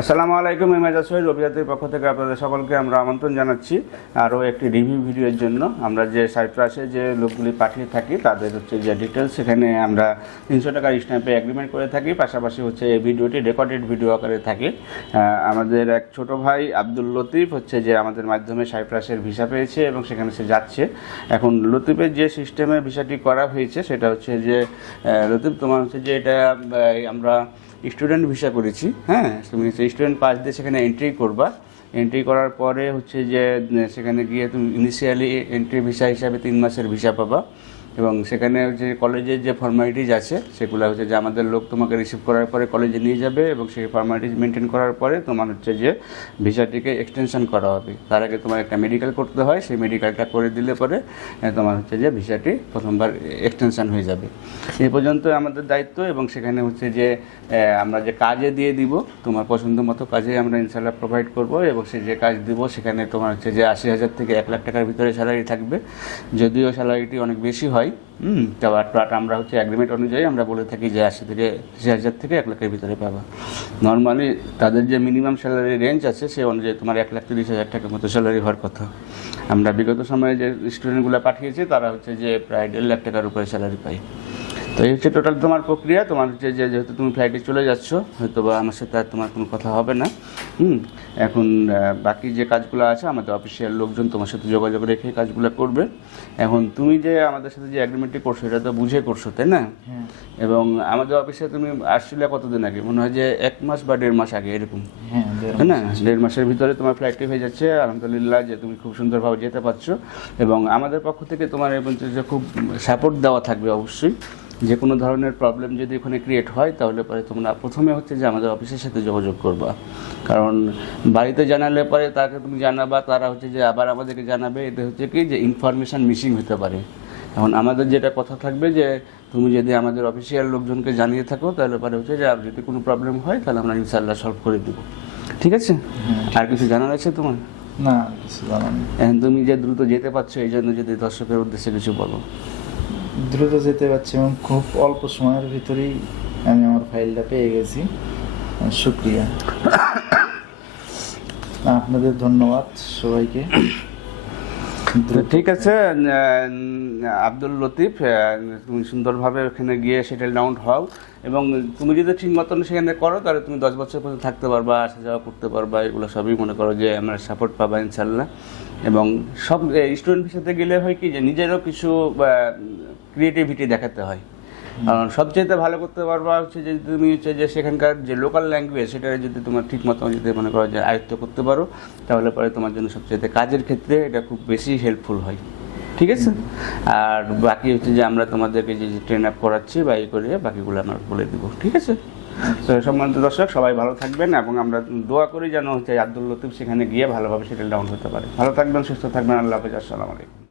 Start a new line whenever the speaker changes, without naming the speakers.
আসসালামু আলাইকুম এমাজা সহিদ অভিযাত্রীর পক্ষ থেকে আপনাদের সকলকে আমরা আমন্ত্রণ জানাচ্ছি আরও একটি রিভিউ ভিডিওর জন্য। আমরা যে সাইপ্রাসে যে লোকগুলি পাঠিয়ে থাকি, তাদের হচ্ছে যে ডিটেলস সেখানে আমরা তিনশো টাকার স্ট্যাম্পে অ্যাগ্রিমেন্ট করে থাকি। পাশাপাশি হচ্ছে এই ভিডিওটি রেকর্ডেড ভিডিও আকারে থাকে। আমাদের এক ছোট ভাই আব্দুল লতিফ হচ্ছে যে আমাদের মাধ্যমে সাইপ্রাসের ভিসা পেয়েছে এবং সেখানে সে যাচ্ছে। এখন লতিফের যে সিস্টেমে ভিসাটি করা হয়েছে, সেটা হচ্ছে যে লতিফ তোমার হচ্ছে যে এটা আমরা স্টুডেন্ট ভিসা করেছি। হ্যাঁ তুমি স্টুডেন্ট পাস দিয়ে সেখানে এন্ট্রি করবা। এন্ট্রি করার পরে হচ্ছে যে সেখানে গিয়ে তুমি ইনিশিয়ালি এন্ট্রি ভিসা হিসাবে তিন মাসের ভিসা পাবা এবং সেখানে যে কলেজের যে ফর্মালিটিজ আছে, সেগুলো হচ্ছে যে আমাদের লোক তোমাকে রিসিভ করার পরে কলেজে নিয়ে যাবে এবং সেই ফর্মালিটিজ মেনটেন করার পরে তোমার হচ্ছে যে ভিসাটিকে এক্সটেনশন করা হবে। তার আগে তোমার একটা মেডিকেল করতে হয়, সেই মেডিকেলটা করে দিলে পরে তোমার হচ্ছে যে ভিসাটি প্রথমবার এক্সটেনশন হয়ে যাবে। এই পর্যন্ত আমাদের দায়িত্ব এবং সেখানে হচ্ছে যে আমরা যে কাজে দিয়ে দিব, তোমার পছন্দ মতো কাজে আমরা ইনশাল্লাহ প্রোভাইড করব এবং সে যে কাজ দিব, সেখানে তোমার হচ্ছে যে আশি হাজার থেকে এক লাখ টাকার ভিতরে স্যালারি থাকবে। যদিও স্যালারিটি অনেক বেশি হয়, হুম, তো বাট আমরা হচ্ছে অ্যাগ্রিমেন্ট অনুযায়ী আমরা বলে থাকি যে আশি থেকে আশি হাজার থেকে এক লাখের ভিতরে পাবা। নর্মালি তাদের যে মিনিমাম স্যালারি রেঞ্জ আছে, সে অনুযায়ী তোমার এক লাখ তিরিশ হাজার টাকার মতো স্যালারি হওয়ার কথা। আমরা বিগত সময়ে যে স্টুডেন্টগুলো পাঠিয়েছি, তারা হচ্ছে যে প্রায় দেড় লাখ টাকার উপরে স্যালারি পায়। তো এই হচ্ছে টোটাল তোমার প্রক্রিয়া। তোমার হচ্ছে যে যেহেতু তুমি ফ্লাইটে চলে যাচ্ছ হয়তো বা আমার সাথে আর তোমার কোনো কথা হবে না। হুম? এখন বাকি যে কাজগুলো আছে আমাদের অফিসিয়াল লোকজন তোমার সাথে যোগাযোগ রেখে কাজগুলো করবে। এখন তুমি যে আমাদের সাথে যে অ্যাগ্রিমেন্টটি করছ এটা তো বুঝে করছ তাই না?
হ্যাঁ।
এবং আমাদের অফিসে তুমি আসছিলে কতদিন আগে? মনে হয় যে এক মাস বা দেড় মাস আগে এরকম।
হ্যাঁ
তাই না? দেড় মাসের ভিতরে তোমার ফ্লাইটটি হয়ে যাচ্ছে। আলহামদুলিল্লাহ যে তুমি খুব সুন্দরভাবে যেতে পারছ। এবং আমাদের পক্ষ থেকে তোমার যে খুব সাপোর্ট দেওয়া থাকবে অবশ্যই। যে কোনো ধরনের প্রবলেম যদি ওখানে ক্রিয়েট হয় তাহলে পরে তোমরা প্রথমে হচ্ছে যে আমাদের অফিসের সাথে যোগাযোগ করবা। কারণ বাড়িতে জানালে পরে তাকে তুমি জানাবা তারা হচ্ছে যে আবার আমাদেরকে জানাবে। এতে হচ্ছে কি যে ইনফরমেশান মিসিং হতে পারে। এখন আমাদের যেটা কথা থাকবে যে তুমি যদি আমাদের অফিসিয়াল লোকজনকে জানিয়ে থাকো তাহলে পরে হচ্ছে যে আর যদি কোনো প্রবলেম হয় তাহলে আমরা ইনশাল্লাহ সলভ করে দেবো। ঠিক আছে? আর কিছু জানার আছে তোমার?
না কিছু
এখন তুমি যে দ্রুত যেতে পারছ এই জন্য যদি দর্শকের উদ্দেশ্যে কিছু বলো।
দ্রুত যেতে পারছি এবং খুব অল্প সময়ের ভিতরেই আমি আমার ফাইলটা পেয়ে গেছি। শুক্রিয়া। আপনাদের ধন্যবাদ সবাইকে।
ঠিক আছে আব্দুল লতিফ তুমি সুন্দরভাবে ওখানে গিয়ে সেটেল ডাউন হও এবং তুমি যদি ঠিক মতন সেখানে করো তাহলে তুমি দশ বছর পর্যন্ত থাকতে পারবা আসা যাওয়া করতে পারবা এগুলো সবই মনে করো যে আমরা সাপোর্ট পাবা ইনশাল্লাহ এবং সব স্টুডেন্ট সাথে গেলে হয় কি যে নিজেরও কিছু ক্রিয়েটিভিটি দেখাতে হয়। কারণ সবচেয়ে ভালো করতে পারবা হচ্ছে যে তুমি হচ্ছে যে সেখানকার যে লোকাল ল্যাঙ্গুয়েজ সেটা যদি তোমার ঠিক মতো যদি মনে করো যে আয়ত্ত করতে পারো তাহলে পরে তোমার জন্য সবচেয়ে কাজের ক্ষেত্রে এটা খুব বেশি হেল্পফুল হয়। ঠিক আছে? আর বাকি হচ্ছে যে আমরা তোমাদেরকে যে ট্রেন আপ করাচ্ছি বা এই করে বাকিগুলো আমরা বলে দিব। ঠিক আছে? তো সম্মানিত দর্শক সবাই ভালো থাকবেন এবং আমরা দোয়া করি যেন হচ্ছে আব্দুল লতিফ সেখানে গিয়ে ভালোভাবে সেটেল ডাউন হতে পারে। ভালো থাকবেন সুস্থ থাকবেন আল্লাহ হাফিজ আসসালামু আলাইকুম।